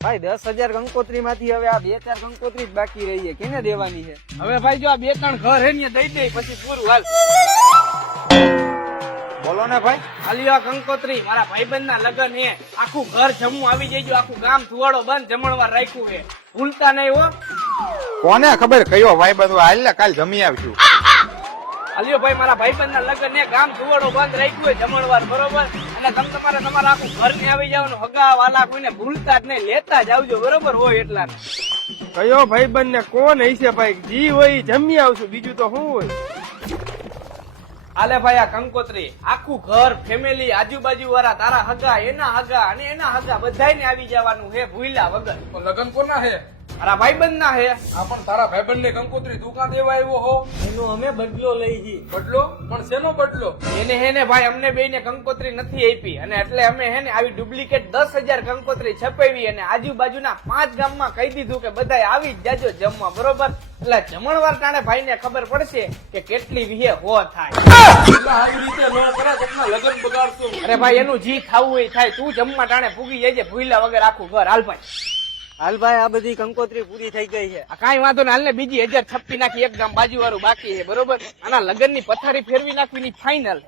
ભાઈ, દસ હજાર કંકોત્રી માંથી હવે આ બે ચાર કંકોત્રી જ બાકી રહી છે. કેને દેવાની છે? હવે ભાઈ, જો આ બે ત્રણ ઘર હે ને દઈ દે, પછી પૂરું, હાલ. બોલો ને ભાઈ. આલિયો આ કંકોત્રી મારા ભાઈબંધ ના લગન હે. આખું ઘર જમવું આવી જઈજો. આખું ગામ થુવાડો બંધ જમણવાર રાખ્યું હે ભૂલતા નહીં હો. કોને ખબર કયો ભાઈ બધું હાલ કાલ જમી આલિયો ભાઈ મારા ભાઈબંધ ના લગન હે ગામ થુવાડો બંધ રાખ્યું હોય જમણવાર બરોબર? અને તમે તમારે તમારા આખું ઘર ને આવી જવાનું હગા વાલા કોઈને ભૂલતા જ નહીં લેતા જ આવજો બરોબર? હોય એટલા. કયો ભાઈબંધ ને કોણ હશે ભાઈ? જી હોય જમી આવશું. બીજું તો શું હોય? આલે ભાઈ આ કંકોત્રી. આખું ઘર ફેમિલી આજુબાજુ વાળા તારા હગા એના હગા અને એના હગા બધાયને આવી જવાનું હે ભૂલ્યા વગર. લગન કોના હે? મારા ભાઈબંધ ના હે. આ પણ તારા ભાઈબંધ ને કંકોત્રી દુકાન દેવા આવ્યો હો. એનો અમે બદલો લઈ જઈ બદલો? પણ શેનો બદલો? એને હે ને ભાઈ અમને બે ને કંકોત્રી નથી આપી અને એટલે અમે હે ને આવી ડુપ્લિકેટ દસ હજાર કંકોત્રી છપાવી અને આજુબાજુના પાંચ ગામમાં કહી દીધું કે બધા આવી જ જાજો જમવા બરોબર? એટલે જમણવાર ટાણે ભાઈ ને ખબર પડશે કે કેટલી વિહે હો થાય. આવી રીતે નો કરે તમને લગન બગાડશો. અરે ભાઈ એનું જી ખાવું એ થાય. તું જમવા ટાણે ભૂગી જાય ભૂલ્યા વગર આખું ઘર. હાલ ભાઈ. હાલ ભાઈ, આ બધી કંકોત્રી પૂરી થઈ ગઈ છે. કાંઈ વાંધો ને હાલ ને બીજી હજાર છપ્પી નાખી એક ગામ બાજુ વાળું બાકી છે, બરોબર? આના લગનની પથારી ફેરવી નાખવી ની ફાઈનલ